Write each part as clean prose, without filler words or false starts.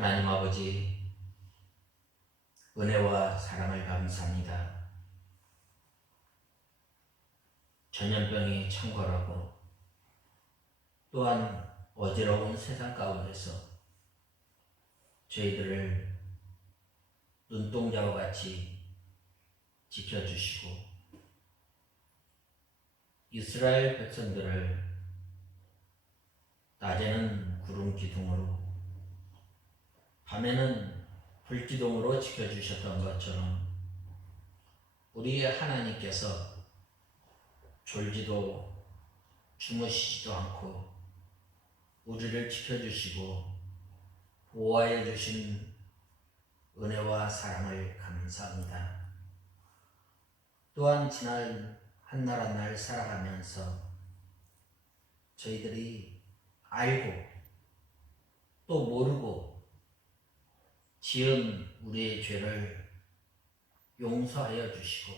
하나님 아버지, 은혜와 사랑을 감사합니다. 전염병이 창궐하고 또한 어지러운 세상 가운데서 저희들을 눈동자와 같이 지켜주시고 이스라엘 백성들을 낮에는 구름 기둥으로 밤에는 불기둥으로 지켜주셨던 것처럼 우리의 하나님께서 졸지도 주무시지도 않고 우리를 지켜주시고 보호하여 주신 은혜와 사랑을 감사합니다. 또한 지난 한날 한날 살아가면서 저희들이 알고 또 모르고 지은 우리의 죄를 용서하여 주시고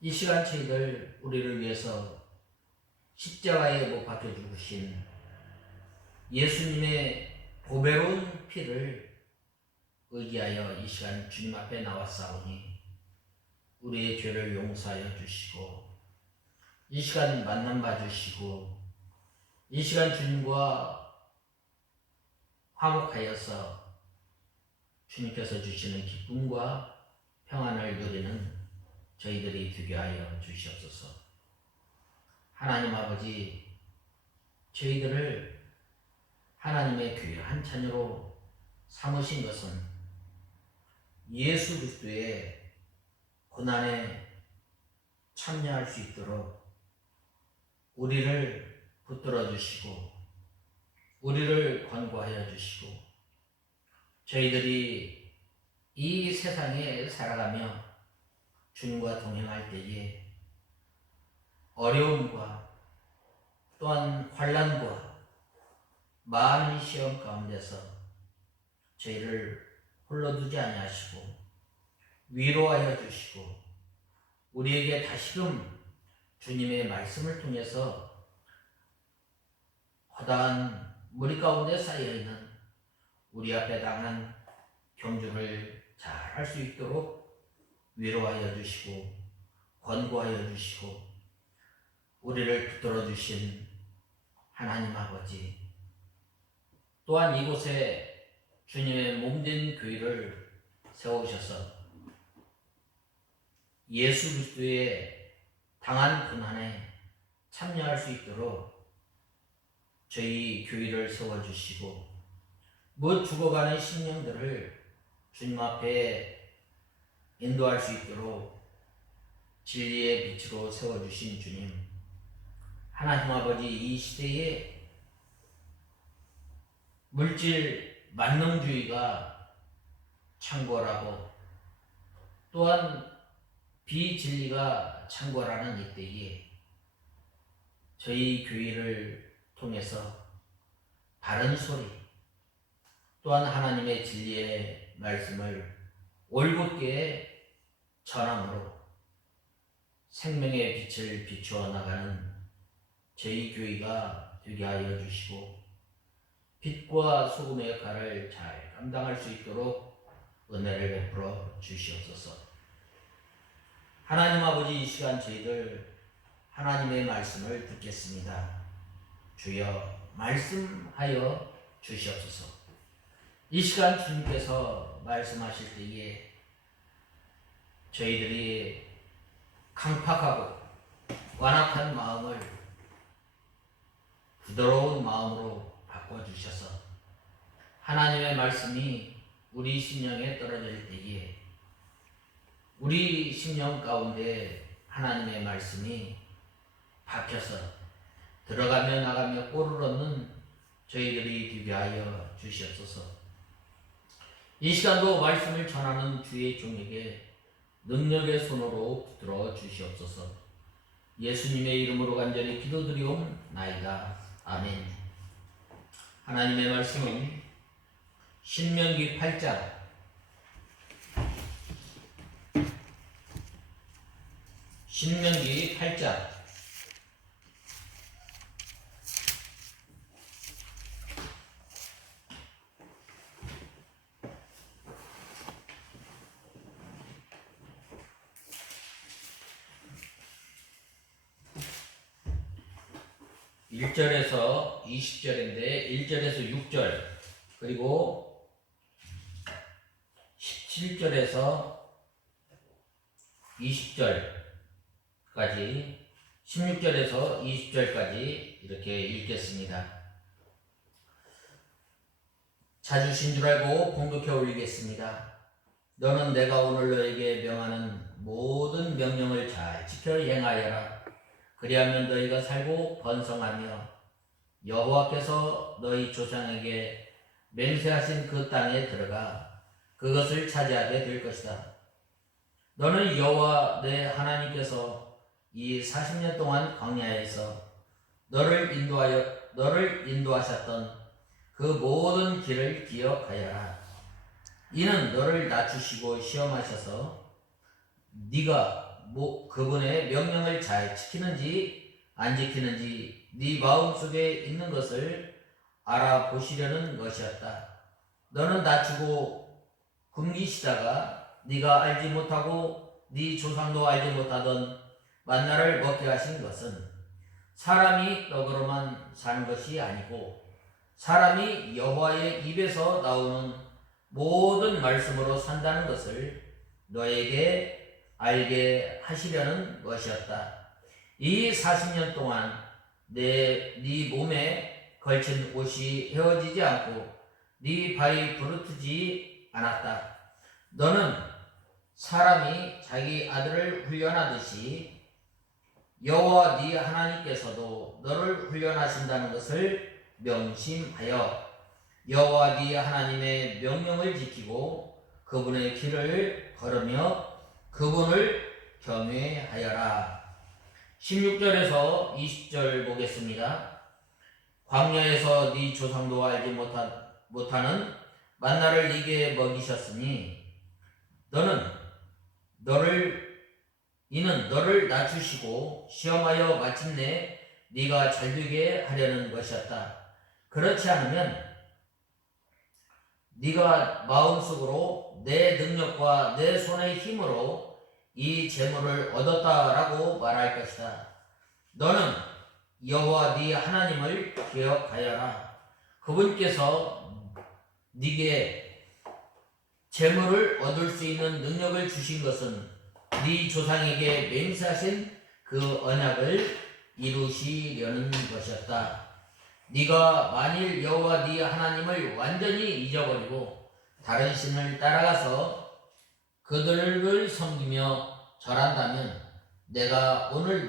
이 시간 저희들 우리를 위해서 십자가에 못 박혀 죽으신 예수님의 보배로운 피를 의지하여 이 시간 주님 앞에 나왔사오니 우리의 죄를 용서하여 주시고 이 시간 만남 봐주시고 이 시간 주님과 화목하여서 주님께서 주시는 기쁨과 평안을 누리는 저희들이 되게 하여 주시옵소서. 하나님 아버지, 저희들을 하나님의 귀한 자녀로 삼으신 것은 예수 그리스도의 고난에 참여할 수 있도록 우리를 붙들어 주시고 우리를 권고하여 주시고 저희들이 이 세상에 살아가며 주님과 동행할 때에 어려움과 또한 환난과 많은 시험 가운데서 저희를 홀로 두지 아니하시고 위로하여 주시고 우리에게 다시금 주님의 말씀을 통해서 허다한 무리 가운데 쌓여있는 우리 앞에 당한 경주를 잘 할 수 있도록 위로하여 주시고 권고하여 주시고 우리를 붙들어 주신 하나님 아버지, 또한 이곳에 주님의 몸된 교회를 세우셔서 예수 그리스도의 당한 고난에 참여할 수 있도록 저희 교회를 세워주시고 못 죽어가는 심령들을 주님 앞에 인도할 수 있도록 진리의 빛으로 세워주신 주님, 하나님 아버지, 이 시대에 물질 만능주의가 창궐하고 또한 비진리가 창궐하는 이때에 저희 교회를 통해서 바른 소리 또한 하나님의 진리의 말씀을 올곧게 전함으로 생명의 빛을 비추어 나가는 저희 교회가 되게 하여 주시고 빛과 소금의 역할을 잘 감당할 수 있도록 은혜를 베풀어 주시옵소서. 하나님 아버지, 이 시간 저희들 하나님의 말씀을 듣겠습니다. 주여 말씀하여 주시옵소서. 이 시간 주님께서 말씀하실 때에 저희들이 강팍하고 완악한 마음을 부드러운 마음으로 바꿔주셔서 하나님의 말씀이 우리 심령에 떨어질 때에 우리 심령 가운데 하나님의 말씀이 박혀서 들어가며 나가며 꼴을 얻는 저희들이 되게 하여 주시옵소서. 이 시간도 말씀을 전하는 주의 종에게 능력의 손으로 붙들어 주시옵소서. 예수님의 이름으로 간절히 기도드리옵나이다. 아멘. 하나님의 말씀은 신명기 8장 1절에서 20절인데 1절에서 6절 그리고 17절에서 20절까지 16절에서 20절까지 이렇게 읽겠습니다. 찾으신 줄 알고 공독해 올리겠습니다. 너는 내가 오늘 너에게 명하는 모든 명령을 잘 지켜 행하여라. 그리하면 너희가 살고 번성하며 여호와께서 너희 조상에게 맹세하신 그 땅에 들어가 그것을 차지하게 될 것이다. 너는 여호와 내 하나님께서 이 40년 동안 광야에서 너를 인도하셨던 그 모든 길을 기억하여라. 이는 너를 낮추시고 시험하셔서 네가 그분의 명령을 잘 지키는지 안 지키는지 네 마음속에 있는 것을 알아보시려는 것이었다. 너는 낮추고 굶기시다가 네가 알지 못하고 네 조상도 알지 못하던 만나를 먹게 하신 것은 사람이 떡으로만 사는 것이 아니고 사람이 여호와의 입에서 나오는 모든 말씀으로 산다는 것을 너에게 알게 하시려는 것이었다. 이 40년 동안 네 몸에 걸친 옷이 헤어지지 않고 네 발이 부르트지 않았다. 너는 사람이 자기 아들을 훈련하듯이 여호와 네 하나님께서도 너를 훈련하신다는 것을 명심하여 여호와 네 하나님의 명령을 지키고 그분의 길을 걸으며 그분을 경외하여라. 16절에서 20절 보겠습니다. 광야에서 네 조상도 알지 못하는 만나를 네게 먹이셨으니 이는 너를 낮추시고 시험하여 마침내 네가 잘되게 하려는 것이었다. 그렇지 않으면 네가 마음속으로 내 능력과 내 손의 힘으로 이 재물을 얻었다라고 말할 것이다. 너는 여호와 네 하나님을 기억하여라. 그분께서 네게 재물을 얻을 수 있는 능력을 주신 것은 네 조상에게 맹세하신 그 언약을 이루시려는 것이었다. 네가 만일 여호와 네 하나님을 완전히 잊어버리고 다른 신을 따라가서 그들을 섬기며 절한다면 내가 오늘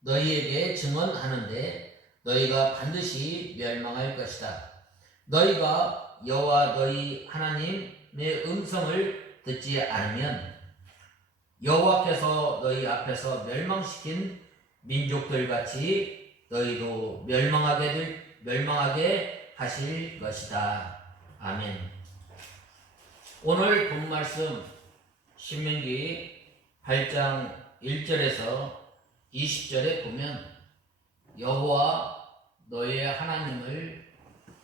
너희에게 증언하는데 너희가 반드시 멸망할 것이다. 너희가 여호와 너희 하나님의 음성을 듣지 않으면 여호와께서 너희 앞에서 멸망시킨 민족들 같이 너희도 멸망하게 하실 것이다. 아멘. 오늘 본 말씀 신명기 8장 1절에서 20절에 보면 여호와 너의 하나님을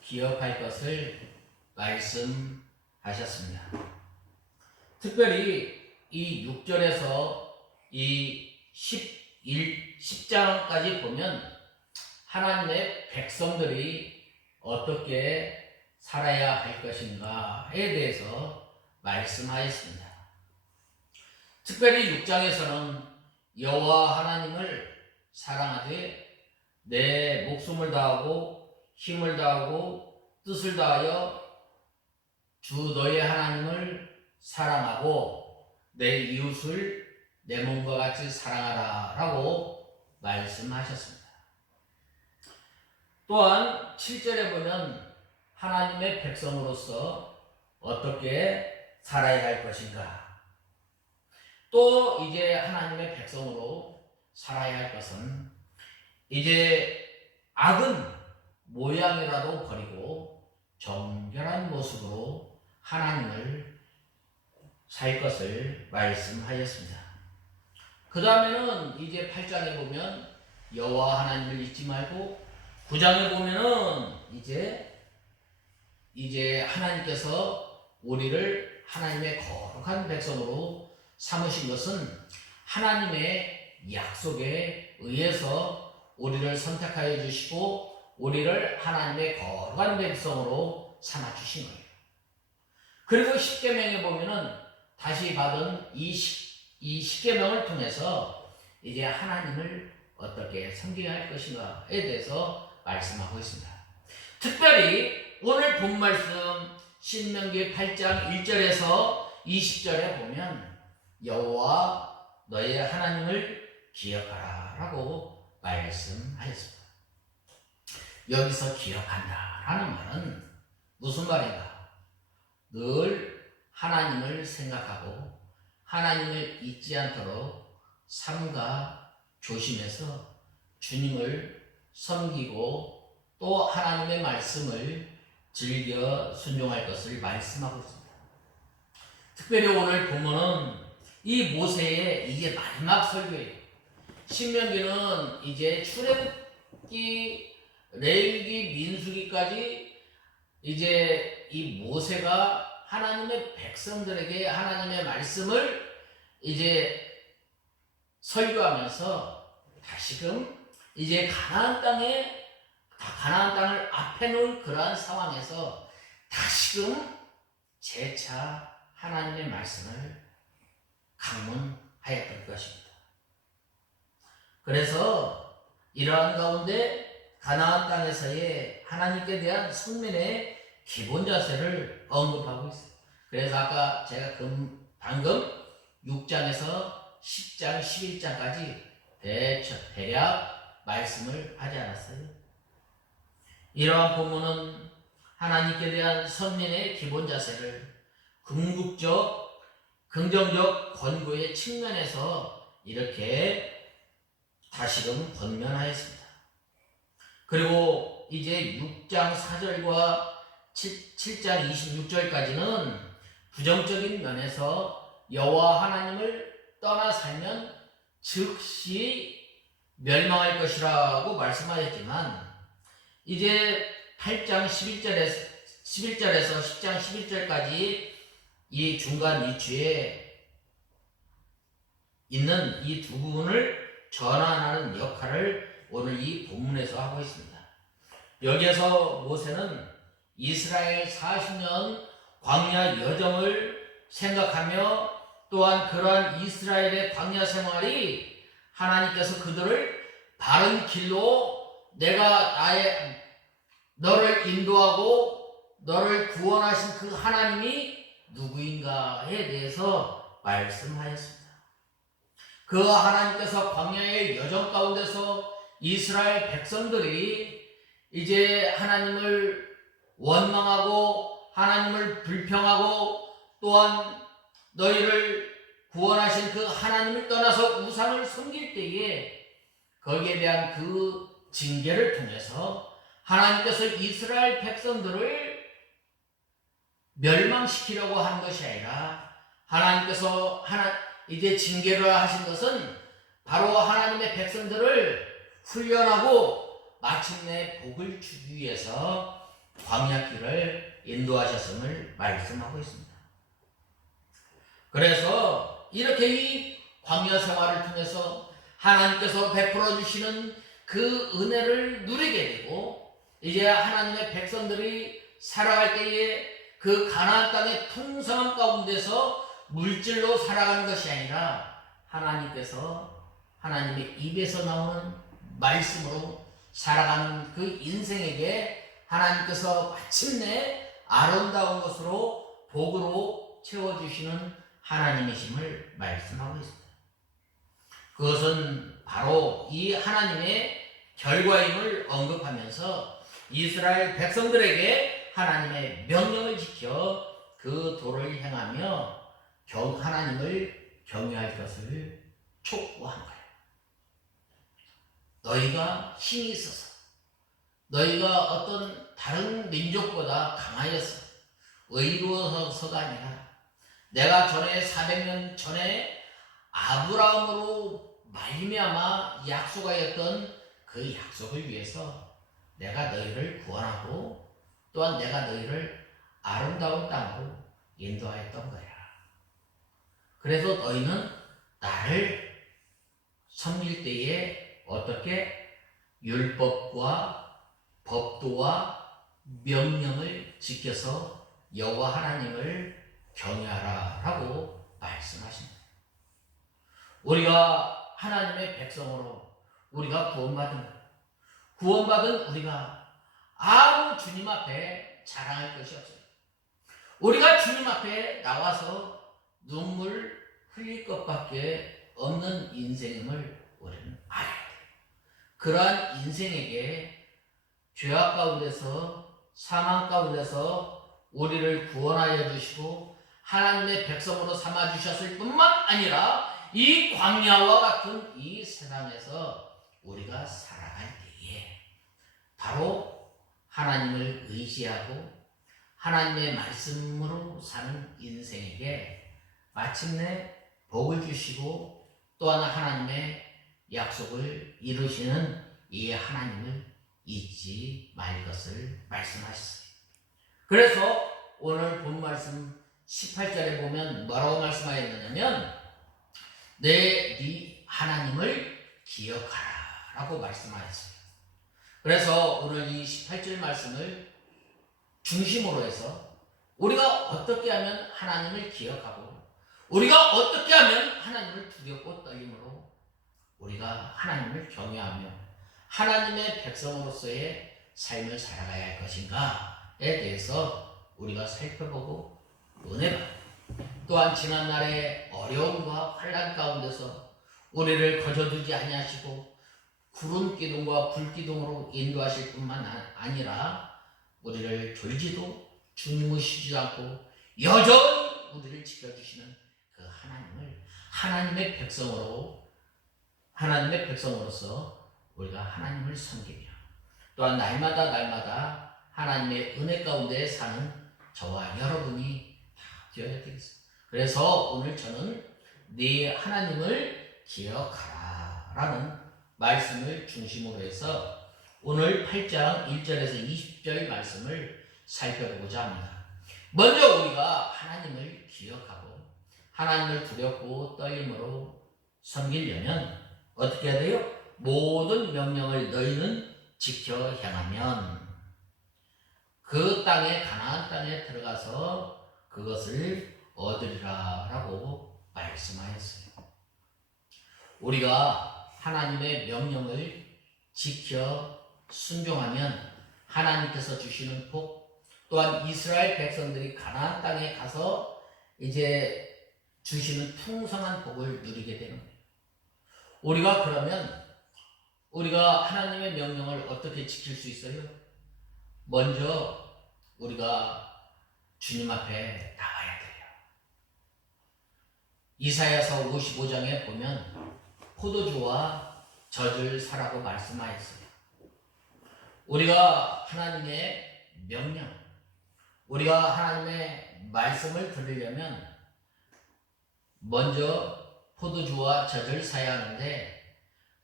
기억할 것을 말씀하셨습니다. 특별히 이 6절에서 이 10장까지 보면 하나님의 백성들이 어떻게 살아야 할 것인가에 대해서 말씀하였습니다. 특별히 6장에서는 여호와 하나님을 사랑하되 내 목숨을 다하고 힘을 다하고 뜻을 다하여 주 너의 하나님을 사랑하고 내 이웃을 내 몸과 같이 사랑하라 라고 말씀하셨습니다. 또한 7절에 보면 하나님의 백성으로서 어떻게 살아야 할 것인가, 또 이제 하나님의 백성으로 살아야 할 것은 이제 악은 모양이라도 버리고 정결한 모습으로 하나님을 살 것을 말씀하였습니다. 그 다음에는 이제 8장에 보면 여호와 하나님을 잊지 말고 9장에 보면은 이제 하나님께서 우리를 하나님의 거룩한 백성으로 삼으신 것은 하나님의 약속에 의해서 우리를 선택하여 주시고 우리를 하나님의 거룩한 백성으로 삼아 주신 거예요. 그리고 십계명에 보면은 다시 받은 이 십계명을 통해서 이제 하나님을 어떻게 섬겨야 할 것인가에 대해서 말씀하고 있습니다. 특별히 오늘 본 말씀 신명기 8장 1절에서 20절에 보면 여호와 너의 하나님을 기억하라 라고 말씀하였습니다. 여기서 기억한다 라는 말은 무슨 말인가? 늘 하나님을 생각하고 하나님을 잊지 않도록 삼가 조심해서 주님을 섬기고 또 하나님의 말씀을 즐겨 순종할 것을 말씀하고 있습니다. 특별히 오늘 본문은 이 모세의 이게 마지막 설교예요. 신명기는 이제 출애굽기, 레위기, 민수기까지 이제 이 모세가 하나님의 백성들에게 하나님의 말씀을 이제 설교하면서 다시금 이제 가나안 땅을 앞에 놓은 그러한 상황에서 다시금 재차 하나님의 말씀을 강문하였던 것입니다. 그래서 이러한 가운데 가나안 땅에서의 하나님께 대한 성민의 기본 자세를 언급하고 있어요. 그래서 아까 제가 방금 6장에서 10장, 11장까지 대략 말씀을 하지 않았어요. 이러한 본문은 하나님께 대한 선민의 기본 자세를 긍정적 권고의 측면에서 이렇게 다시금 권면하였습니다. 그리고 이제 6장 4절과 7장 26절까지는 부정적인 면에서 여호와 하나님을 떠나 살면 즉시 멸망할 것이라고 말씀하였지만 이제 8장 11절에서 10장 11절까지 이 중간 이추에 있는 이 두 부분을 전환하는 역할을 오늘 이 본문에서 하고 있습니다. 여기에서 모세는 이스라엘 40년 광야 여정을 생각하며 또한 그러한 이스라엘의 광야 생활이 하나님께서 그들을 바른 길로 너를 인도하고 너를 구원하신 그 하나님이 누구인가에 대해서 말씀하였습니다. 그 하나님께서 광야의 여정 가운데서 이스라엘 백성들이 이제 하나님을 원망하고 하나님을 불평하고 또한 너희를 구원하신 그 하나님을 떠나서 우상을 섬길 때에 거기에 대한 그 징계를 통해서 하나님께서 이스라엘 백성들을 멸망시키려고 하는 것이 아니라 하나님께서 이제 징계를 하신 것은 바로 하나님의 백성들을 훈련하고 마침내 복을 주기 위해서 광야길을 인도하셨음을 말씀하고 있습니다. 그래서 이렇게 이 광야 생활을 통해서 하나님께서 베풀어 주시는 그 은혜를 누리게 되고 이제 하나님의 백성들이 살아갈 때에 그 가나안 땅의 풍성함 가운데서 물질로 살아가는 것이 아니라 하나님의 입에서 나오는 말씀으로 살아가는 그 인생에게 하나님께서 마침내 아름다운 것으로 복으로 채워주시는 하나님이심을 말씀하고 있습니다. 그것은 바로 이 하나님의 결과임을 언급하면서 이스라엘 백성들에게 하나님의 명령을 지켜 그 도를 행하며 하나님을 경외할 것을 촉구한 거예요. 너희가 힘이 있어서 너희가 어떤 다른 민족보다 강하여서 의로워서가 아니라 내가 전에 400년 전에 아브라함으로 말미암아 약속하였던 그 약속을 위해서 내가 너희를 구원하고 또한 내가 너희를 아름다운 땅으로 인도하였던 거야. 그래서 너희는 나를 섬길 때에 어떻게 율법과 법도와 명령을 지켜서 여호와 하나님을 경외하라라고 말씀하십니다. 우리가 하나님의 백성으로 우리가 구원받은 우리가 아무 주님 앞에 자랑할 것이 없어요. 우리가 주님 앞에 나와서 눈물 흘릴 것밖에 없는 인생임을 우리는 알아야 돼요. 그러한 인생에게 죄악 가운데서 사망 가운데서 우리를 구원하여 주시고 하나님의 백성으로 삼아 주셨을 뿐만 아니라 이 광야와 같은 이 세상에서 우리가 살아갈 때에 바로 하나님을 의지하고 하나님의 말씀으로 사는 인생에게 마침내 복을 주시고 또한 하나님의 약속을 이루시는 이 하나님을 잊지 말 것을 말씀하셨어요. 그래서 오늘 본 말씀 18절에 보면 뭐라고 말씀하였느냐면 네 하나님을 기억하라 라고 말씀하셨어요. 그래서 오늘 이 18절 말씀을 중심으로 해서 우리가 어떻게 하면 하나님을 기억하고 우리가 어떻게 하면 하나님을 두렵고 떨림으로 우리가 하나님을 경외하며 하나님의 백성으로서의 삶을 살아가야 할 것인가에 대해서 우리가 살펴보고 은혜받고 또한 지난날의 어려움과 환난 가운데서 우리를 거저두지 아니하시고 구름 기둥과 불 기둥으로 인도하실 뿐만 아니라 우리를 졸지도 주무시지 않고 여전히 우리를 지켜주시는 그 하나님을 하나님의 백성으로서 우리가 하나님을 섬기며 또한 날마다 하나님의 은혜 가운데 사는 저와 여러분이 다 되어야 되겠습니다. 그래서 오늘 저는 네 하나님을 기억하라 라는 말씀을 중심으로 해서 오늘 8장 1절에서 20절 말씀을 살펴보고자 합니다. 먼저 우리가 하나님을 기억하고 하나님을 두렵고 떨림으로 섬기려면 어떻게 해야 돼요? 모든 명령을 너희는 지켜 행하면 그 땅에 가나안 땅에 들어가서 그것을 얻으리라 라고 말씀하였어요. 우리가 하나님의 명령을 지켜 순종하면 하나님께서 주시는 복 또한 이스라엘 백성들이 가나안 땅에 가서 이제 주시는 풍성한 복을 누리게 되는 거예요. 우리가 그러면 우리가 하나님의 명령을 어떻게 지킬 수 있어요? 먼저 우리가 주님 앞에 나와야 돼요. 이사야서 55장에 보면 포도주와 젖을 사라고 말씀하였어요. 우리가 하나님의 명령, 우리가 하나님의 말씀을 들으려면 먼저 포도주와 젖을 사야 하는데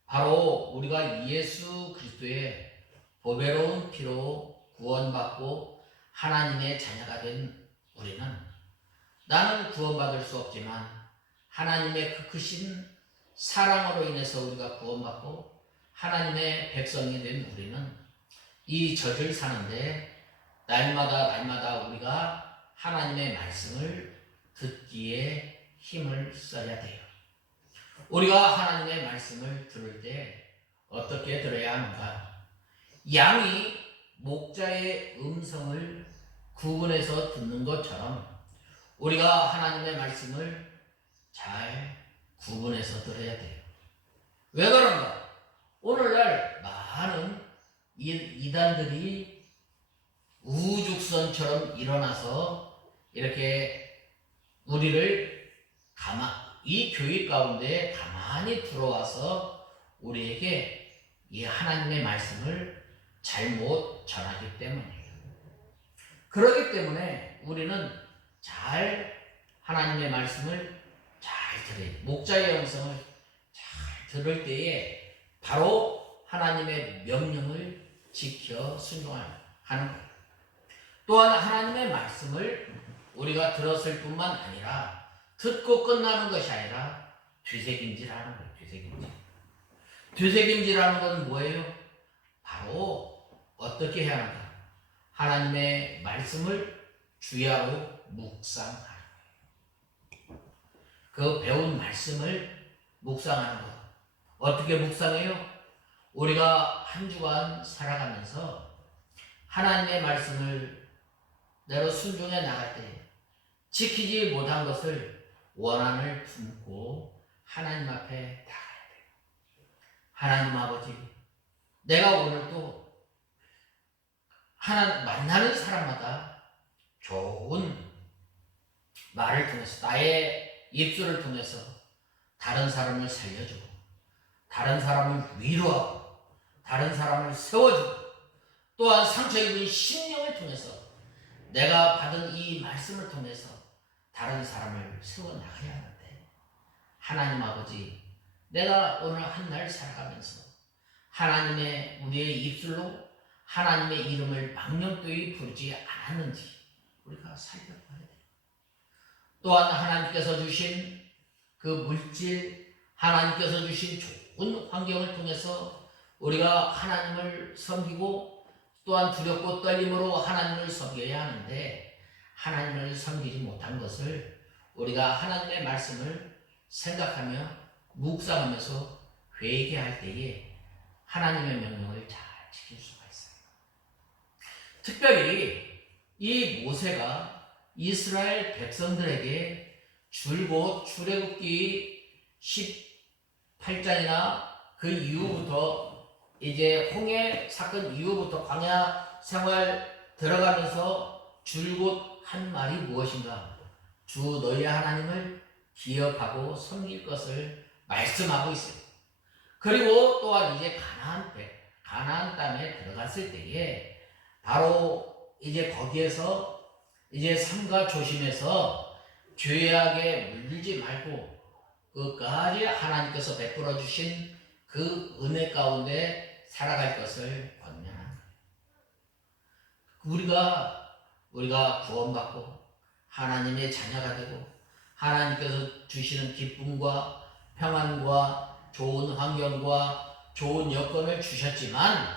바로 우리가 예수 그리스도의 보배로운 피로 구원받고 하나님의 자녀가 된 우리는 나는 구원받을 수 없지만 하나님의 그 크신 사랑으로 인해서 우리가 구원받고 하나님의 백성이 된 우리는 이 젖을 사는데 날마다 우리가 하나님의 말씀을 듣기에 힘을 써야 돼요. 우리가 하나님의 말씀을 들을 때 어떻게 들어야 하는가? 양이 목자의 음성을 구분해서 듣는 것처럼 우리가 하나님의 말씀을 잘 구분해서 들어야 돼요. 왜 그런가? 오늘날 많은 이단들이 우죽선처럼 일어나서 이렇게 우리를 이 교회 가운데 가만히 들어와서 우리에게 이 하나님의 말씀을 잘못 전하기 때문이에요. 그렇기 때문에 우리는 잘 하나님의 말씀을 잘 들어요. 목자의 음성을 잘 들을 때에 바로 하나님의 명령을 지켜 순종하는 거예요. 또한 하나님의 말씀을 우리가 들었을 뿐만 아니라 듣고 끝나는 것이 아니라 되새김질하는 거예요. 되새김질하는 건 뭐예요? 바로 어떻게 해야 하는가? 하나님의 말씀을 주야로 묵상하는 거예요. 그 배운 말씀을 묵상하는 것. 어떻게 묵상해요? 우리가 한 주간 살아가면서 하나님의 말씀을 내로 순종해 나갈 때 지키지 못한 것을 원한을 품고 하나님 앞에 나가야 돼요. 하나님 아버지, 내가 오늘도 만나는 사람마다 좋은 말을 통해서 나의 입술을 통해서 다른 사람을 살려주고 다른 사람을 위로하고 다른 사람을 세워주고 또한 상처 입은 심령을 통해서 내가 받은 이 말씀을 통해서 다른 사람을 세워나가야 하는데 하나님 아버지, 내가 오늘 한 날 살아가면서 하나님의 우리의 입술로 하나님의 이름을 망령되이 부르지 않았는지 우리가 살펴봐야 돼요. 또한 하나님께서 주신 그 물질, 하나님께서 주신 좋은 환경을 통해서 우리가 하나님을 섬기고 또한 두렵고 떨림으로 하나님을 섬겨야 하는데 하나님을 섬기지 못한 것을 우리가 하나님의 말씀을 생각하며 묵상하면서 회개할 때에 하나님의 명령을 잘 지킬 수가 있어요. 특별히 이 모세가 이스라엘 백성들에게 줄곧 출애굽기 18장이나 그 이후부터 이제 홍해 사건 이후부터 광야 생활 들어가면서 줄곧 한 말이 무엇인가? 주 너희 하나님을 기억하고 섬길 것을 말씀하고 있어요. 그리고 또한 이제 가나안 땅에 들어갔을 때에 바로 이제 거기에서 이제 삼가 조심해서 죄악에 물들지 말고 끝까지 하나님께서 베풀어 주신 그 은혜 가운데 살아갈 것을 권면합니다. 우리가 구원받고 하나님의 자녀가 되고 하나님께서 주시는 기쁨과 평안과 좋은 환경과 좋은 여건을 주셨지만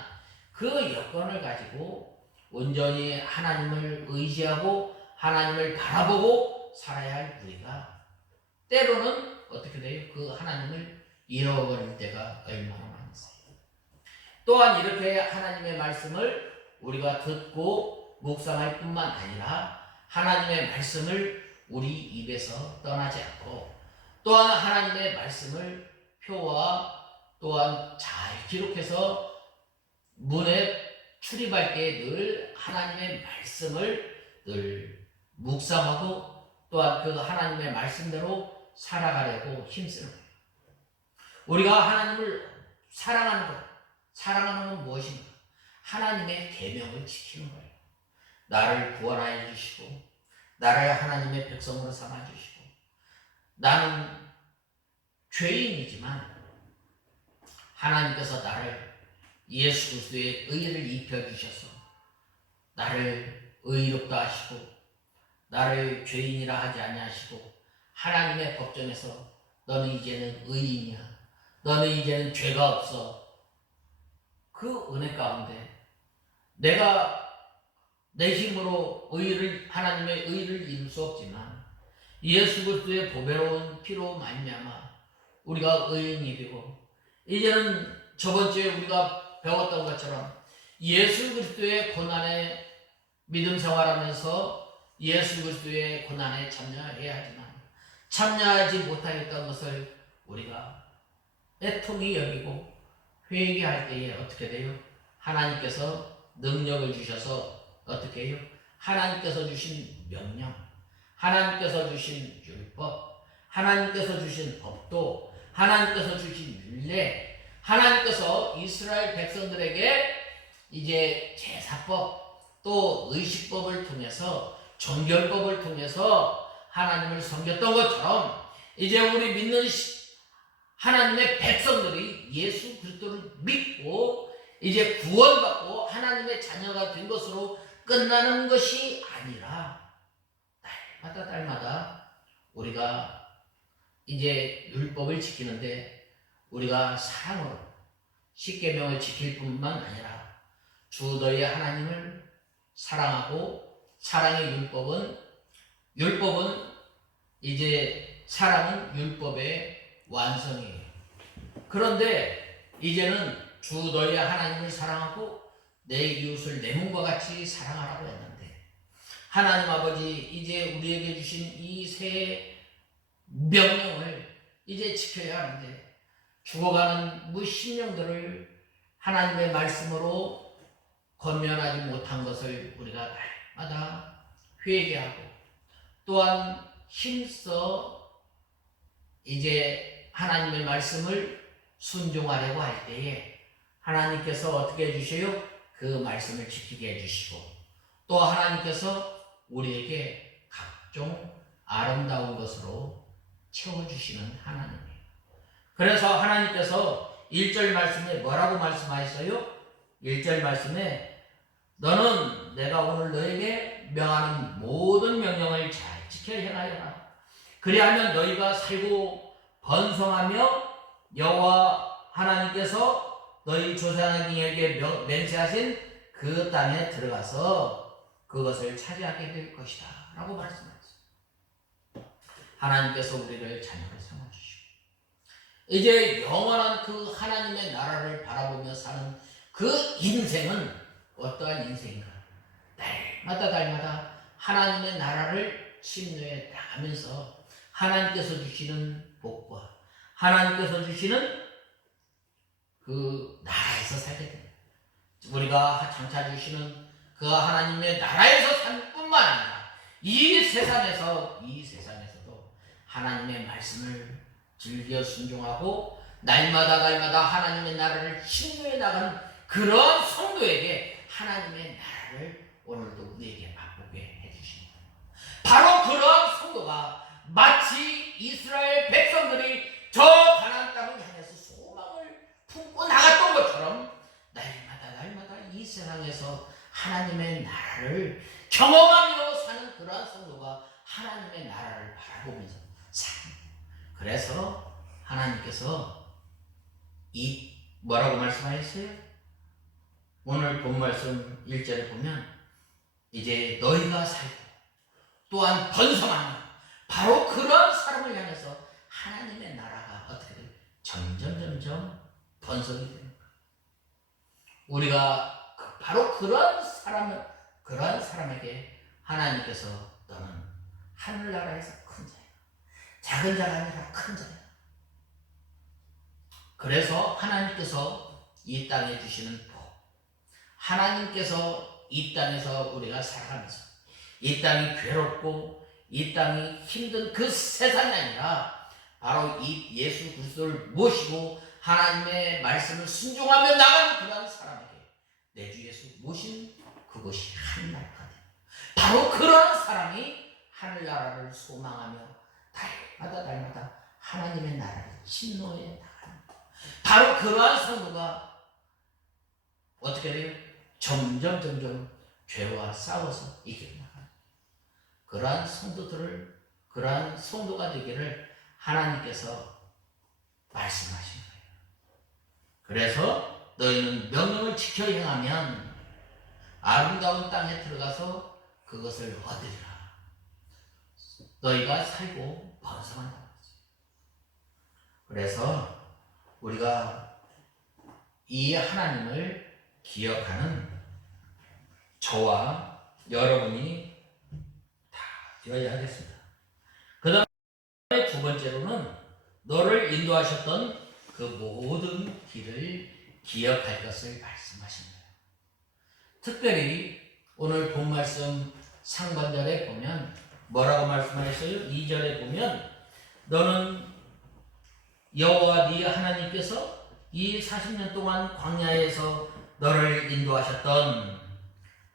그 여건을 가지고 온전히 하나님을 의지하고 하나님을 바라보고 살아야 할 우리가 때로는 어떻게 돼요? 그 하나님을 잃어버릴 때가 얼마나 많으세요. 또한 이렇게 하나님의 말씀을 우리가 듣고 묵상할 뿐만 아니라 하나님의 말씀을 우리 입에서 떠나지 않고 또한 하나님의 말씀을 표와 또한 잘 기록해서 문에 출입할 때 늘 하나님의 말씀을 늘 묵상하고 또한 그 하나님의 말씀대로 살아가려고 힘쓰는 거예요. 우리가 하나님을 사랑하는 건 무엇인가? 하나님의 계명을 지키는 거예요. 나를 구원하여 주시고 나를 하나님의 백성으로 삼아 주시고 나는 죄인이지만 하나님께서 나를 예수 그리스도의 의를 입혀주셔서 나를 의롭다 하시고 나를 죄인이라 하지 아니하시고 하나님의 법정에서 너는 이제는 의인이야. 너는 이제는 죄가 없어. 그 은혜 가운데 내가 내 힘으로 하나님의 의를 이룰 수 없지만 예수 그리스도의 보배로운 피로 말미암아 우리가 의인이 되고 이제는 저번 주에 우리가 배웠던 것처럼 예수 그리스도의 고난에 믿음 생활하면서 예수 그리스도의 고난에 참여해야 하지만 참여하지 못하겠다는 것을 우리가 애통히 여기고 회개할 때에 어떻게 돼요? 하나님께서 능력을 주셔서 어떻게 해요? 하나님께서 주신 명령, 하나님께서 주신 율법, 하나님께서 주신 법도, 하나님께서 주신 율례, 하나님께서 이스라엘 백성들에게 이제 제사법 또 의식법을 통해서 정결법을 통해서 하나님을 섬겼던 것처럼 이제 우리 믿는 하나님의 백성들이 예수 그리스도를 믿고 이제 구원받고 하나님의 자녀가 된 것으로 끝나는 것이 아니라 날마다 우리가 이제 율법을 지키는데 우리가 사랑으로 십계명을 지킬 뿐만 아니라 주 너희 하나님을 사랑하고, 사랑의 율법은 이제 사랑은 율법의 완성이에요. 그런데 이제는 주 너희 하나님을 사랑하고 내 이웃을 내 몸과 같이 사랑하라고 했는데, 하나님 아버지 이제 우리에게 주신 이 새 명령을 이제 지켜야 하는데, 죽어가는 무심령들을 하나님의 말씀으로 건면하지 못한 것을 우리가 날마다 회개하고, 또한 힘써 이제 하나님의 말씀을 순종하려고 할 때에 하나님께서 어떻게 해주셔요? 그 말씀을 지키게 해주시고, 또 하나님께서 우리에게 각종 아름다운 것으로 채워주시는 하나님이에요. 그래서 하나님께서 1절 말씀에 뭐라고 말씀하셨어요? 1절 말씀에 너는 내가 오늘 너에게 명하는 모든 명령을 잘 지켜 행하여라. 그리하면 너희가 살고 번성하며 여호와 하나님께서 너희 조상에게 맹세하신 그 땅에 들어가서 그것을 차지하게 될 것이다 라고 말씀하셨어요. 하나님께서 우리를 자녀로 삼아주시고, 이제 영원한 그 하나님의 나라를 바라보며 사는 그 인생은 어떠한 인생인가? 날마다 하나님의 나라를 침노해 나가면서 하나님께서 주시는 복과 하나님께서 주시는 그 나라에서 살게 됩니다. 우리가 장차 주시는 그 하나님의 나라에서 살 뿐만 아니라 이 세상에서도 하나님의 말씀을 즐겨 순종하고 날마다 하나님의 나라를 침노해 나가는 그런 성도에게 하나님의 나라를 오늘도 우리에게 맛보게 해주십니다. 바로 그런 성도가 마치 이스라엘 백성들이 저 가나안 땅을 향해서 소망을 품고 나갔던 것처럼 날마다 이 세상에서 하나님의 나라를 경험하며 사는 그러한 성도가 하나님의 나라를 바라보면서 사는 거예요. 그래서 하나님께서 이 뭐라고 말씀하셨어요? 오늘 본 말씀 1절에 보면 이제 너희가 살고 또한 번성하는 바로 그런 사람을 향해서 하나님의 나라가 어떻게 돼요? 점점 번성이 되는 거예요. 우리가 바로 그런 사람에게 하나님께서 너는 하늘나라에서 큰 자야, 작은 자가 아니라 큰 자야. 그래서 하나님께서 이 땅에 주시는 복, 하나님께서 이 땅에서 우리가 살아가면서 이 땅이 괴롭고 이 땅이 힘든 그 세상이 아니라 바로 이 예수 그리스도를 모시고 하나님의 말씀을 순종하며 나가는 그런 사람에게 내 주 예수 모신 그것이 하늘나라가 돼요. 바로 그런 사람이 하늘나라를 소망하며 날마다 하나님의 나라를 침노해 나가는 거예요. 바로 그러한 성도가 어떻게 돼요? 점점 죄와 싸워서 이겨나가는 그러한 그러한 성도가 되기를 하나님께서 말씀하신 거예요. 그래서 너희는 명령을 지켜 행하면 아름다운 땅에 들어가서 그것을 얻으리라. 너희가 살고 번성한다는 거죠. 그래서 우리가 이 하나님을 기억하는 저와 여러분이 다 되어야 하겠습니다. 그 다음에 두 번째로는 너를 인도하셨던 그 모든 길을 기억할 것을 말씀하신 거예요. 특별히 오늘 본 말씀 상반절에 보면 뭐라고 말씀하셨어요? 2절에 보면 너는 여호와 네 하나님께서 이 40년 동안 광야에서 너를 인도하셨던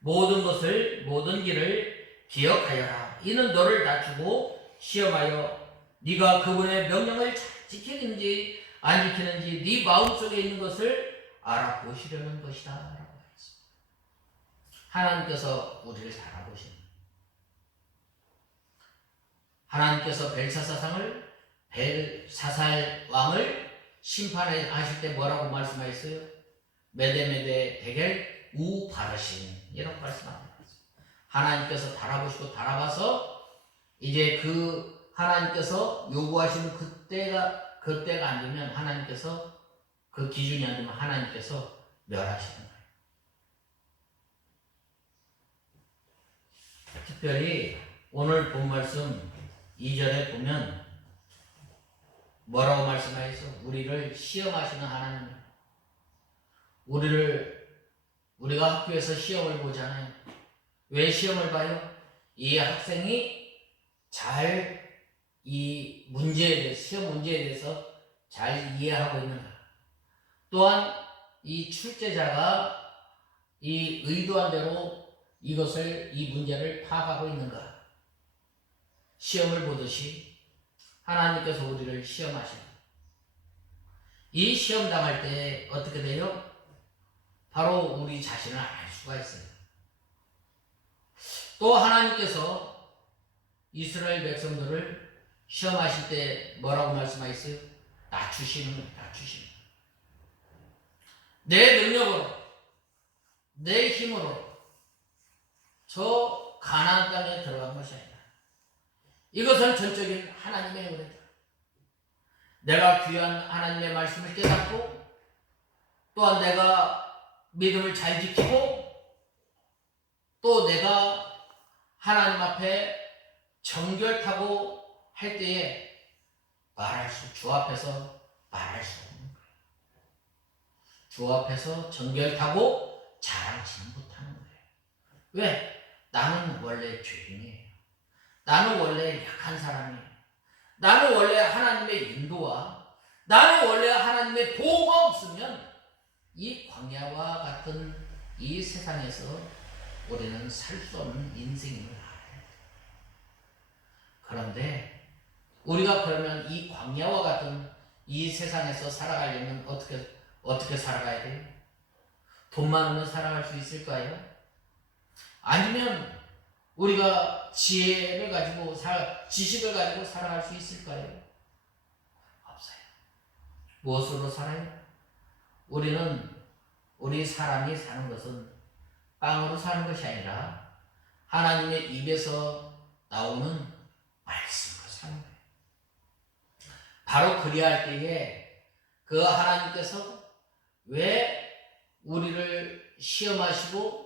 모든 길을 기억하여라. 이는 너를 낮추고 시험하여 네가 그분의 명령을 잘 지키는지 안 지키는지 네 마음속에 있는 것을 알아보시려는 것이다 라고 했습니다. 하나님께서 우리를 잘 알아보시는, 하나님께서 벨사살 왕을 심판하실 때 뭐라고 말씀하셨어요? 메데메데 데겔 우바르심이라고 말씀합니다. 하나님께서 달아보시고 달아봐서 이제 그 하나님께서 요구하시는 그때가 안 되면 하나님께서 그 기준이 안 되면 하나님께서 멸하시는 거예요. 특별히 오늘 본 말씀 2절에 보면 뭐라고 말씀하셔서 우리를 시험하시는 하나님, 우리가 학교에서 시험을 보잖아요. 왜 시험을 봐요? 이 학생이 잘 이 문제에 대해서, 시험 문제에 대해서 잘 이해하고 있는가. 또한 이 출제자가 이 의도한 대로 이 문제를 파악하고 있는가. 시험을 보듯이 하나님께서 우리를 시험하십니다. 이 시험 당할 때 어떻게 돼요? 바로 우리 자신을 알 수가 있어요. 또 하나님께서 이스라엘 백성들을 시험하실 때 뭐라고 말씀하셨어요? 낮추시는 거예요. 낮추시는 거예요. 내 능력으로, 내 힘으로 저 가나안 땅에 들어간 것이 아니다. 이것은 전적인 하나님의 은혜다. 내가 귀한 하나님의 말씀을 깨닫고 또한 내가 믿음을 잘 지키고 또 내가 하나님 앞에 정결타고 할 때에 주 앞에서 말할 수 없는 거예요. 주 앞에서 정결타고 자랑치는 못하는 거예요. 왜? 나는 원래 죄인이에요. 나는 원래 약한 사람이에요. 나는 원래 하나님의 인도와 나는 원래 하나님의 보호가 없으면 이 광야와 같은 이 세상에서 우리는 살 수 없는 인생임을 알아야 돼요. 그런데 우리가 그러면 이 광야와 같은 이 세상에서 살아가려면 어떻게 살아가야 돼요? 돈 많으면 살아갈 수 있을까요? 아니면 우리가 지식을 가지고 살아갈 수 있을까요? 없어요. 무엇으로 살아요? 우리 사람이 사는 것은 빵으로 사는 것이 아니라 하나님의 입에서 나오는 말씀으로 사는 거예요. 바로 그리할 때에 그 하나님께서 왜 우리를 시험하시고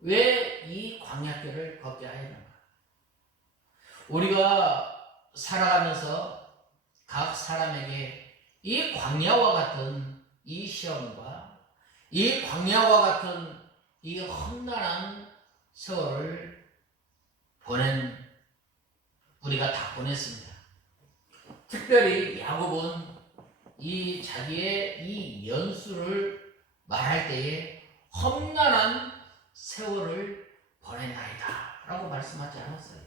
왜 이 광야길을 걷게 하였는가? 우리가 살아가면서 각 사람에게 이 광야와 같은 이 시험과 이 광야와 같은 이 험난한 세월을 우리가 다 보냈습니다. 특별히 야곱은 이 자기의 이 연수를 말할 때에 험난한 세월을 보냈나이다 라고 말씀하지 않았어요.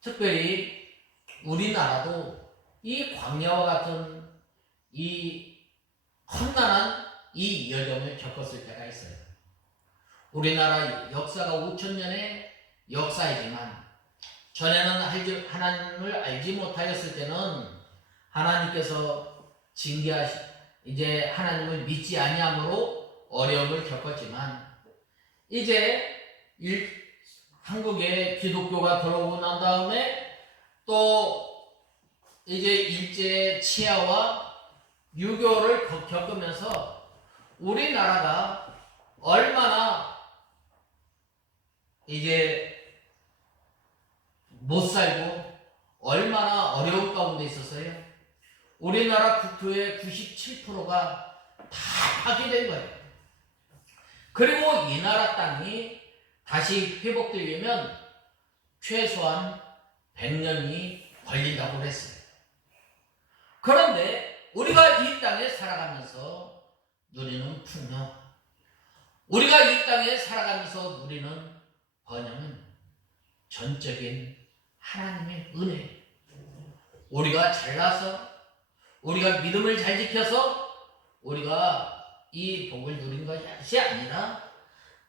특별히 우리나라도 이 광야와 같은 이 험난한 이 여정을 겪었을 때가 있어요. 우리나라 역사가 5,000년의 역사이지만 전에는 하나님을 알지 못하였을 때는 하나님께서 이제 하나님을 믿지 아니함으로 어려움을 겪었지만 이제 한국에 기독교가 들어오고 난 다음에 또 이제 일제 치하와 유교를 겪으면서 우리나라가 얼마나 이제 못 살고 얼마나 어려운 가운데 있었어요. 우리나라 국토의 97%가 다 파괴된 거예요. 그리고 이 나라 땅이 다시 회복되려면 최소한 100년이 걸린다고 그랬어요. 그런데 우리가 이 땅에 살아가면서 누리는 풍요, 우리가 이 땅에 살아가면서 누리는 번영은 전적인 하나님의 은혜. 우리가 잘나서 우리가 믿음을 잘 지켜서 우리가 이 복을 누린 것이 아니라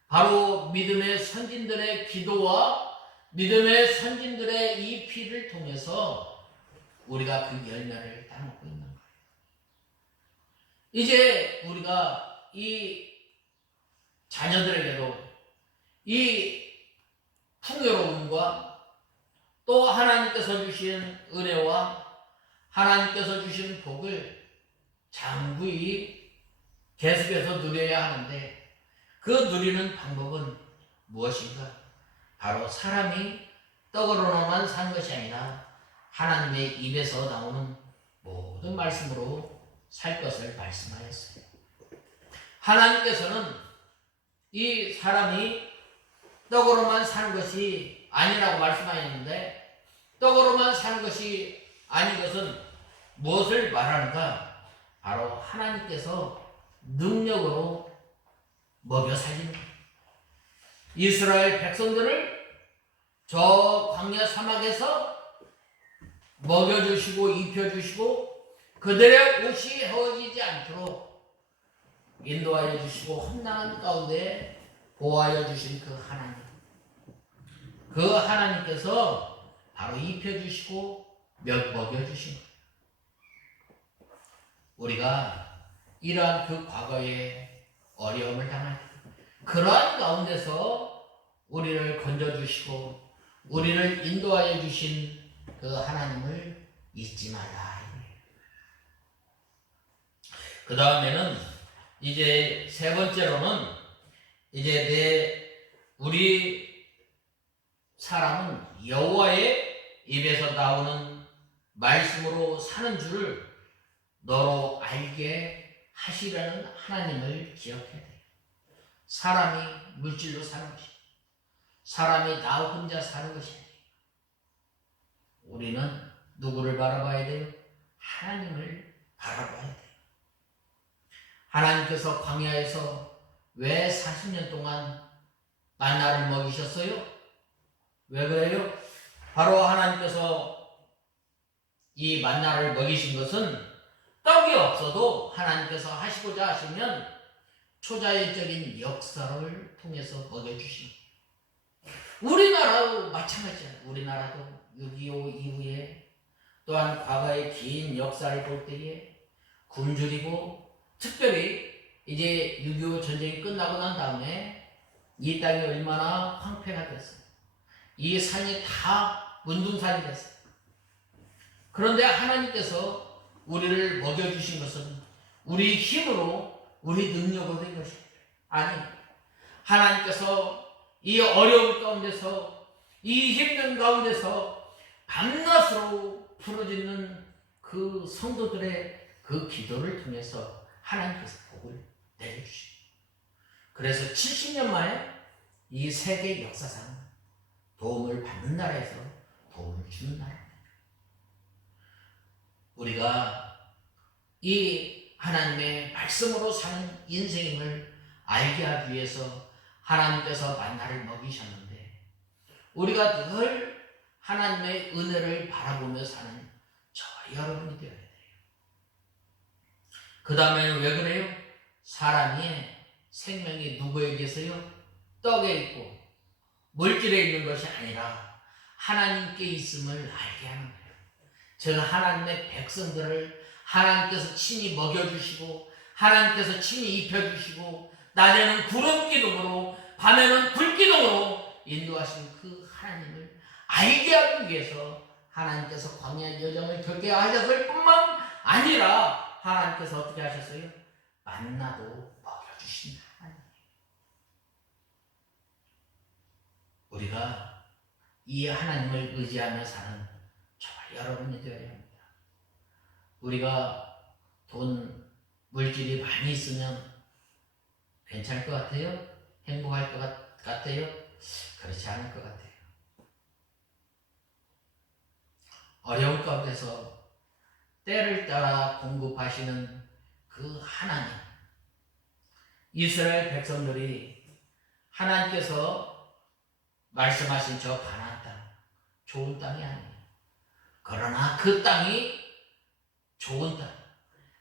바로 믿음의 선진들의 기도와 믿음의 선진들의 이 피를 통해서 우리가 그 열매를 따먹고 있는 거예요. 이제 우리가 이 자녀들에게도 이 풍요로움과 또 하나님께서 주신 은혜와 하나님께서 주신 복을 장구히 계속해서 누려야 하는데, 그 누리는 방법은 무엇인가? 바로 사람이 떡으로만 산 것이 아니라 하나님의 입에서 나오는 모든 말씀으로 살 것을 말씀하였어요. 하나님께서는 이 사람이 떡으로만 사는 것이 아니라고 말씀하셨는데, 떡으로만 사는 것이 아닌 것은 무엇을 말하는가? 바로 하나님께서 능력으로 먹여 살리는 거예요. 이스라엘 백성들을 저 광야 사막에서 먹여주시고 입혀주시고 그들의 옷이 헤어지지 않도록 인도하여 주시고 험난한 가운데 보호하여 주신 그 하나님, 그 하나님께서 바로 입혀주시고 먹여주신 거예요. 우리가 이러한 그 과거의 어려움을 당할 때 그러한 가운데서 우리를 건져주시고 우리를 인도하여 주신 그 하나님을 잊지 말라. 그 다음에는 이제 세 번째로는 이제 우리 사람은 여호와의 입에서 나오는 말씀으로 사는 줄 너로 알게 하시라는 하나님을 기억해야 돼요. 사람이 물질로 사는 것이, 사람이 나 혼자 사는 것이 아니에요. 우리는 누구를 바라봐야 돼요? 하나님을 바라봐야 돼요. 하나님께서 광야에서 왜 40년 동안 만나를 먹이셨어요? 왜 그래요? 바로 하나님께서 이 만나를 먹이신 것은 떡이 없어도 하나님께서 하시고자 하시면 초자연적인 역사를 통해서 먹여주신 거예요. 우리나라도 마찬가지야. 우리나라도 6.25 이후에 또한 과거의 긴 역사를 볼 때에 굶주리고, 특별히 이제 6.25 전쟁이 끝나고 난 다음에 이 땅이 얼마나 황폐가 됐어요. 이 산이 다 문둥산이 됐어요. 그런데 하나님께서 우리를 먹여주신 것은 우리 힘으로, 우리 능력으로 된 것이 아니, 하나님께서 이 어려움 가운데서, 이 힘든 가운데서 밤낮으로 부르짖는 그 성도들의 그 기도를 통해서 하나님께서 복을 내려주시고, 그래서 70년 만에 이 세계 역사상 도움을 받는 나라에서 도움을 주는 나라입니다. 우리가 이 하나님의 말씀으로 사는 인생임을 알게 하기 위해서 하나님께서 만나를 먹이셨는데, 우리가 늘 하나님의 은혜를 바라보며 사는 저와 여러분이 되어야 돼요. 그 다음에는 왜 그래요? 사람이 생명이 누구에게서요? 떡에 있고 물질에 있는 것이 아니라 하나님께 있음을 알게 하는 거예요. 즉 하나님의 백성들을 하나님께서 친히 먹여주시고 하나님께서 친히 입혀주시고 낮에는 구름 기둥으로 밤에는 불 기둥으로 인도하신 그 하나님을 알게 하기 위해서 하나님께서 광야 여정을 겪게 하셨을 뿐만 아니라 하나님께서 어떻게 하셨어요? 만나도 먹여주신 하나님. 우리가 이 하나님을 의지하며 사는 저와 여러분이 되어야 합니다. 우리가 돈, 물질이 많이 있으면 괜찮을 것 같아요? 행복할 것 같아요? 그렇지 않을 것 같아요. 어려운 가운데서 때를 따라 공급하시는 그 하나님, 이스라엘 백성들이 하나님께서 말씀하신 저 가나안 땅, 좋은 땅이 아니에요. 그러나 그 땅이 좋은 땅,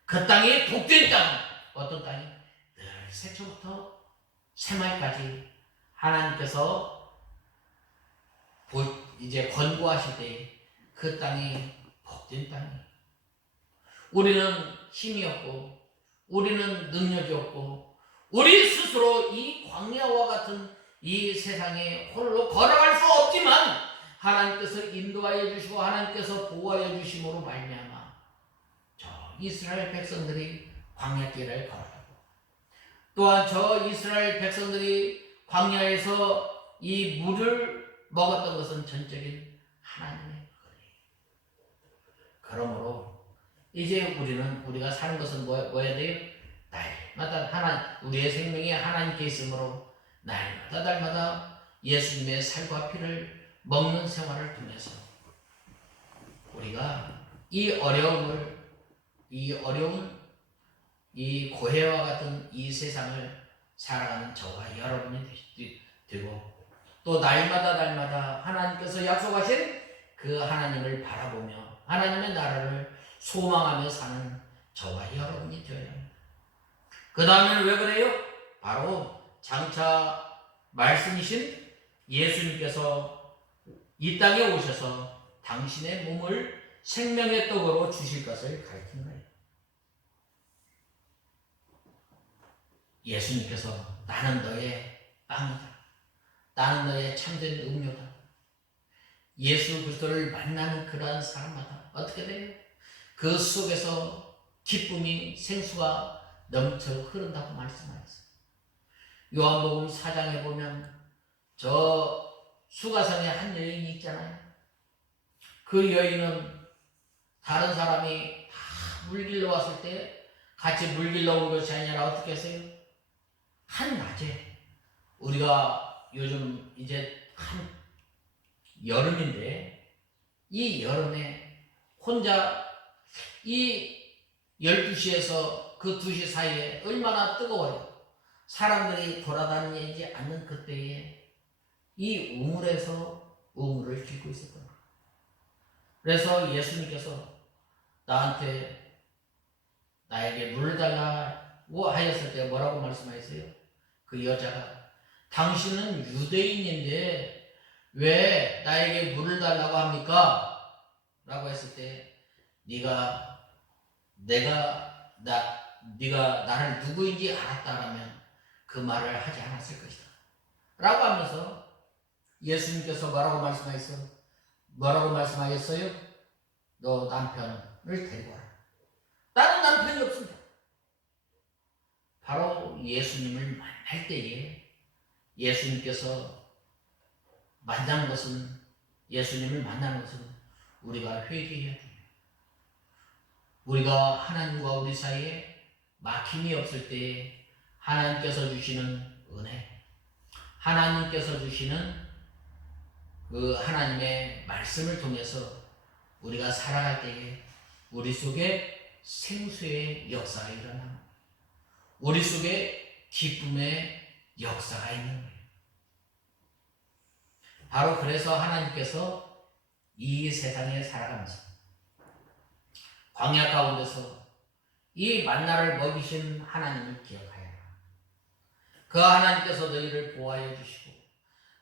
그 땅이 복된 땅, 어떤 땅이 늘 새초부터 새말까지 하나님께서 이제 권고하실 때 그 땅이 복된 땅이에요. 우리는 힘이 없고, 우리는 능력이 없고, 우리 스스로 이 광야와 같은 이 세상에 홀로 걸어갈 수 없지만 하나님께서 인도하여 주시고 하나님께서 보호하여 주심으로 말미암아 저 이스라엘 백성들이 광야길을 걸어가고 또한 저 이스라엘 백성들이 광야에서 이 물을 먹었던 것은 전적인 하나님의 은혜. 그러므로 이제 우리가 사는 것은 뭐야 돼요? 날마다 우리의 생명이 하나님께 있으므로 날마다 예수님의 살과 피를 먹는 생활을 통해서 우리가 이 어려운 이 고해와 같은 이 세상을 살아가는 저와 여러분이 되고 또 날마다 하나님께서 약속하신 그 하나님을 바라보며 하나님의 나라를 소망하며 사는 저와 여러분이 되어야 합니다. 그 다음에는 왜 그래요? 바로 장차 말씀이신 예수님께서 이 땅에 오셔서 당신의 몸을 생명의 떡으로 주실 것을 가르치는 거예요. 예수님께서 나는 너의 빵이다. 나는 너의 참된 음료다. 예수 그리스도를 만나는 그러한 사람마다 어떻게 돼요? 그 속에서 기쁨이 생수가 넘쳐 흐른다고 말씀하셨어요. 요한복음 4장에 보면 저 수가성에 한 여인이 있잖아요. 그 여인은 다른 사람이 다 물길러 왔을 때 같이 물길러 온 것이 아니라 어떻게 했어요? 한낮에 우리가 요즘 이제 한 여름인데 이 여름에 혼자 이 12시에서 그 2시 사이에 얼마나 뜨거워요. 사람들이 돌아다니지 않는 그때에 이 우물에서 우물을 깃고 있었던 거예요. 그래서 예수님께서 나에게 물을 달라고 하였을 때 뭐라고 말씀하셨어요? 그 여자가 당신은 유대인인데 왜 나에게 물을 달라고 합니까? 라고 했을 때 네가 나를 누구인지 알았다라면 그 말을 하지 않았을 것이다 라고 하면서 예수님께서 뭐라고 말씀하셨어요? 너 남편을 데리고 와라. 나는 남편이 없습니다. 바로 예수님을 만날 때에 예수님을 만나는 것은 우리가 회개해야 됩니다. 우리가 하나님과 우리 사이에 막힘이 없을 때에 하나님께서 주시는 은혜, 하나님께서 주시는 그 하나님의 말씀을 통해서 우리가 살아갈 때에 우리 속에 생수의 역사가 일어납니다. 우리 속에 기쁨의 역사가 있는 거예요. 바로 그래서 하나님께서 이 세상에 살아가면서 광야 가운데서 이 만나를 먹이신 하나님을 기억하여라. 그 하나님께서 너희를 보호하여 주시고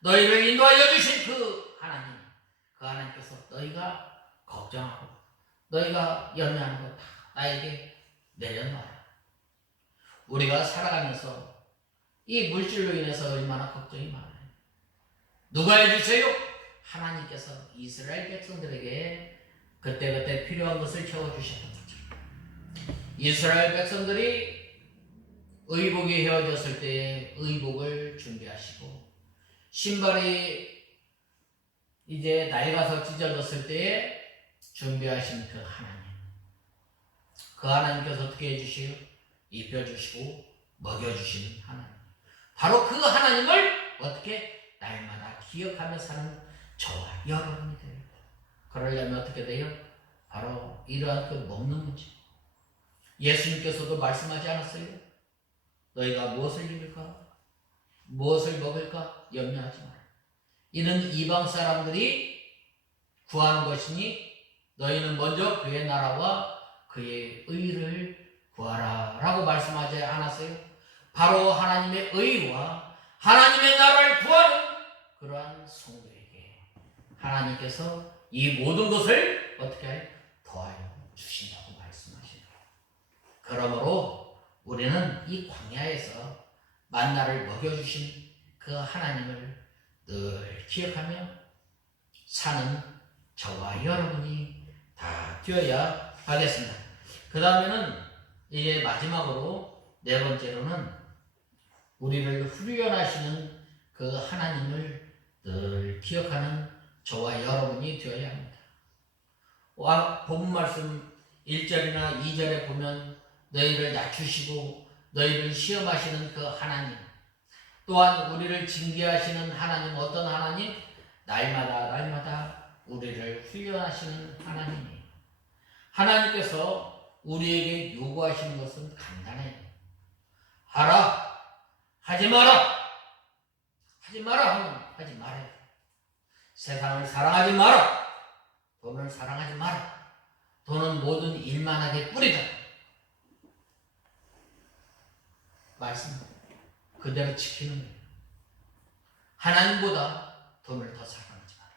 너희를 인도하여 주신 그 하나님께서 너희가 걱정하고 너희가 염려하는 것 다 나에게 내려놔라. 우리가 살아가면서 이 물질로 인해서 얼마나 걱정이 많아요. 누가 해주세요? 하나님께서 이스라엘 백성들에게 그때 필요한 것을 채워주셨던 거죠. 이스라엘 백성들이 의복이 헤어졌을 때에 의복을 준비하시고 신발이 이제 낡아서 찢어졌을 때에 준비하신 그 하나님께서 어떻게 해주시요? 입혀주시고 먹여주시는 하나님. 바로 그 하나님을 어떻게 날마다 기억하며 사는 저와 여러분이 됩니다. 그러려면 어떻게 돼요? 바로 이러한 그 먹는 문제. 예수님께서도 말씀하지 않았어요? 너희가 무엇을 입을까? 무엇을 먹을까? 염려하지 마라. 이는 이방 사람들이 구하는 것이니 너희는 먼저 그의 나라와 그의 의를 구하라 라고 말씀하지 않았어요? 바로 하나님의 의와 하나님의 나라를 구하는 그러한 성도에게 하나님께서 이 모든 것을 어떻게 더하여 주신다고 말씀하십니다. 그러므로 우리는 이 광야에서 만나를 먹여주신 그 하나님을 늘 기억하며 사는 저와 여러분이 다 되어야 하겠습니다. 그 다음에는 이제 마지막으로 네 번째로는 우리를 훈련하시는 그 하나님을 늘 기억하는 저와 여러분이 되어야 합니다. 본문 말씀 1절이나 2절에 보면 너희를 낮추시고 너희를 시험하시는 그 하나님, 또한 우리를 징계하시는 하나님, 어떤 하나님? 날마다 우리를 훈련하시는 하나님이에요. 하나님께서 우리에게 요구하시는 것은 간단해요. 하라, 하지 마라, 하지 마라 하면 하지 말아요. 세상을 사랑하지 마라, 돈을 사랑하지 마라, 돈은 모든 일만하게 뿌리다. 말씀 그대로 지키는 거예요. 하나님보다 돈을 더 사랑하지 마라.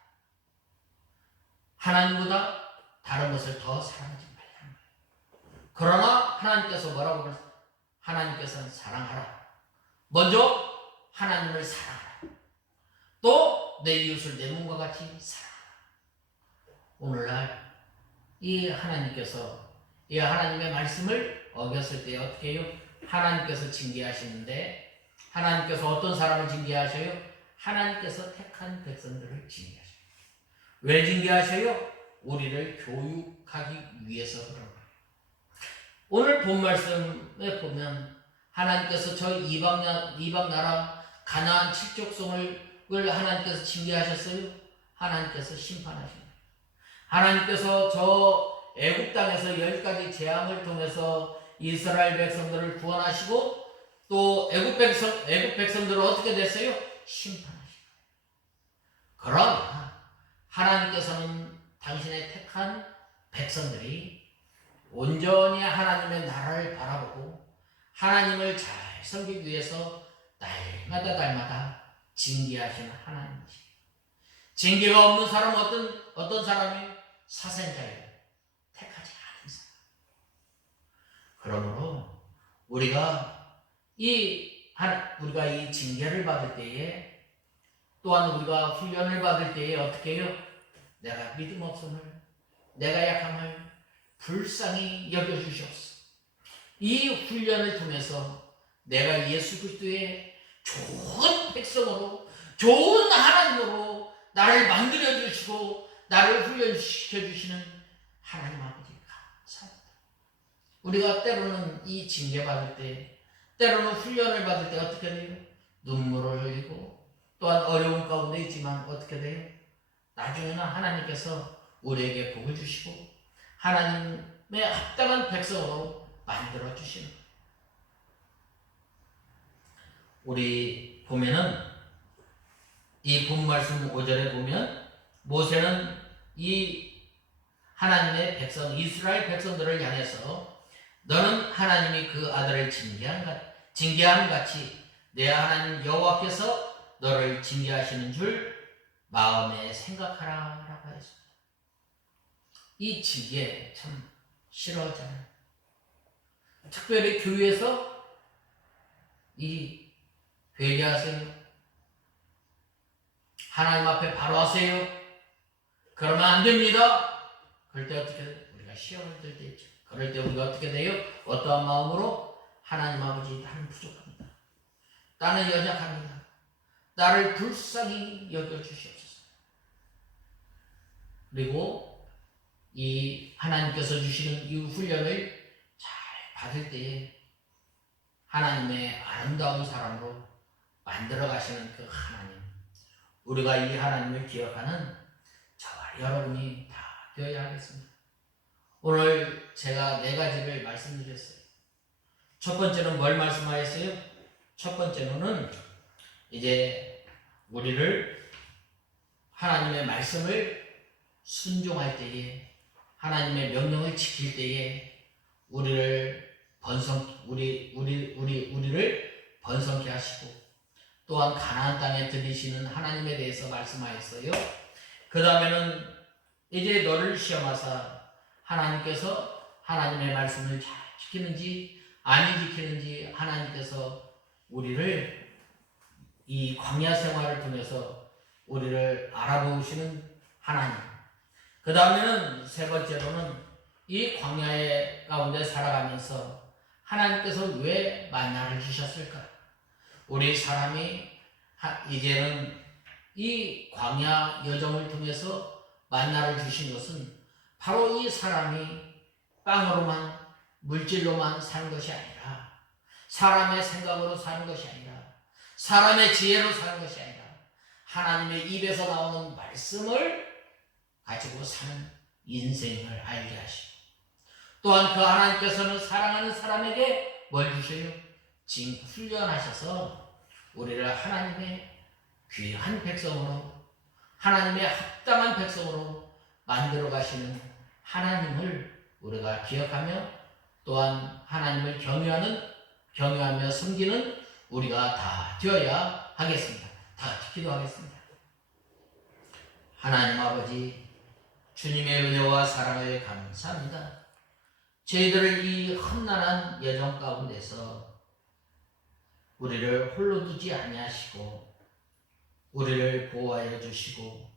하나님보다 다른 것을 더 사랑하지 말라는 거예요. 그러나 하나님께서 뭐라고 그러세요? 하나님께서는 사랑하라. 먼저 하나님을 사랑하라. 또 내 이웃을 내 몸과 같이 사랑하라. 오늘날 이 하나님께서 이 하나님의 말씀을 어겼을 때 어떻게 해요? 하나님께서 징계하시는데 하나님께서 어떤 사람을 징계하셔요? 하나님께서 택한 백성들을 징계하셔요. 왜 징계하셔요? 우리를 교육하기 위해서 그런 거예요. 오늘 본 말씀에 보면 하나님께서 저 이방 나라 가나안 칠족성을 하나님께서 징계하셨어요. 하나님께서 심판하십니다. 하나님께서 저 애굽 땅에서 10가지 재앙을 통해서 이스라엘 백성들을 구원하시고 또 애굽 백성들은 어떻게 됐어요? 심판하시고. 그러나 하나님께서는 당신의 택한 백성들이 온전히 하나님의 나라를 바라보고 하나님을 잘 섬기기 위해서 날마다 징계하시는 하나님이시죠. 징계가 없는 사람은 어떤 사람이 사생자예요. 택하지 않은 사람. 그러므로 우리가 이 징계를 받을 때에 또한 우리가 훈련을 받을 때에 어떻게 해요? 내가 믿음 없음을, 내가 약함을 불쌍히 여겨주시옵소서. 이 훈련을 통해서 내가 예수 그리스도의 좋은 백성으로, 좋은 하나님으로 나를 만들어주시고 나를 훈련시켜주시는 하나님 아버지 감사합니다. 우리가 때로는 이 징계받을 때, 때로는 훈련을 받을 때 어떻게 돼요? 눈물을 흘리고 또한 어려운 가운데 있지만 어떻게 돼요? 나중에는 하나님께서 우리에게 복을 주시고 하나님의 합당한 백성으로 만들어 주시는 거예요. 우리 보면은 이 본 말씀 5절에 보면 모세는 이 하나님의 백성 이스라엘 백성들을 향해서 너는 하나님이 그 아들을 징계함 같이 내 하나님 여호와께서 너를 징계하시는 줄 마음에 생각하라 라고 했습니다. 이 징계 참 싫어하잖아요. 특별히 교회에서 이 회개하세요. 하나님 앞에 바로 하세요. 그러면 안 됩니다. 그럴 때 어떻게 돼요? 우리가 시험을 들 때 있죠. 그럴 때 우리가 어떻게 돼요? 어떠한 마음으로? 하나님 아버지 나는 부족합니다. 나는 연약합니다. 나를 불쌍히 여겨주시옵소서. 그리고 이 하나님께서 주시는 이 훈련을 잘 받을 때에 하나님의 아름다운 사람으로 만들어 가시는 그 하나님, 우리가 이 하나님을 기억하는 저와 여러분이 다 되어야 하겠습니다. 오늘 제가 4가지를 말씀드렸어요. 첫 번째는 뭘 말씀하셨어요? 첫 번째로는 이제 우리를 하나님의 말씀을 순종할 때에, 하나님의 명령을 지킬 때에 우리를 번성케 하시고 또한 가나안 땅에 들이시는 하나님에 대해서 말씀하였어요. 그 다음에는 이제 너를 시험하사 하나님께서 하나님의 말씀을 잘 지키는지 아니 지키는지 하나님께서 우리를 이 광야 생활을 통해서 우리를 알아보시는 하나님. 그 다음에는 세 번째로는 이 광야의 가운데 살아가면서 하나님께서 왜 만나를 주셨을까? 우리 사람이 이제는 이 광야 여정을 통해서 만나를 주신 것은 바로 이 사람이 빵으로만 물질로만 사는 것이 아니라 사람의 생각으로 사는 것이 아니라 사람의 지혜로 사는 것이 아니라 하나님의 입에서 나오는 말씀을 가지고 사는 인생을 알게 하시고 또한 그 하나님께서는 사랑하는 사람에게 뭘 주셔요? 지금 훈련하셔서 우리를 하나님의 귀한 백성으로 하나님의 합당한 백성으로 만들어 가시는 하나님을 우리가 기억하며 또한 하나님을 경외하며 섬기는 우리가 다 되어야 하겠습니다. 다 같이 기도하겠습니다. 하나님 아버지, 주님의 은혜와 사랑을 감사합니다. 저희들을 이 험난한 여정 가운데서 우리를 홀로 두지 아니하시고 우리를 보호하여 주시고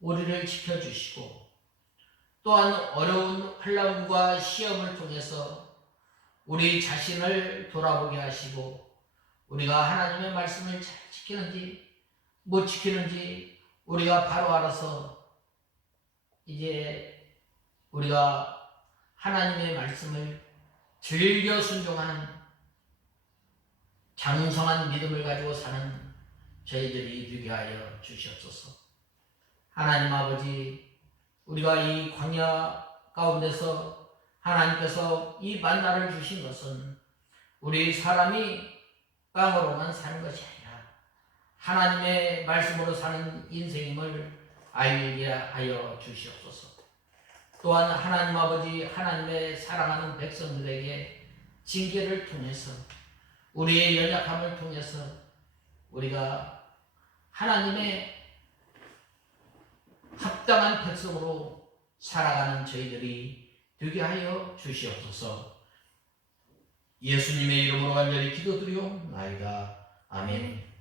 우리를 지켜주시고 또한 어려운 환난과 시험을 통해서 우리 자신을 돌아보게 하시고 우리가 하나님의 말씀을 잘 지키는지 못 지키는지 우리가 바로 알아서 이제 우리가 하나님의 말씀을 즐겨 순종하는 장성한 믿음을 가지고 사는 저희들이 되게 하여 주시옵소서. 하나님 아버지, 우리가 이 광야 가운데서 하나님께서 이 만나를 주신 것은 우리 사람이 빵으로만 사는 것이 아니라 하나님의 말씀으로 사는 인생임을 알게 하여 주시옵소서. 또한 하나님 아버지, 하나님의 사랑하는 백성들에게 징계를 통해서 우리의 연약함을 통해서 우리가 하나님의 합당한 백성으로 살아가는 저희들이 되게 하여 주시옵소서. 예수님의 이름으로 간절히 기도드리옵나이다. 아멘.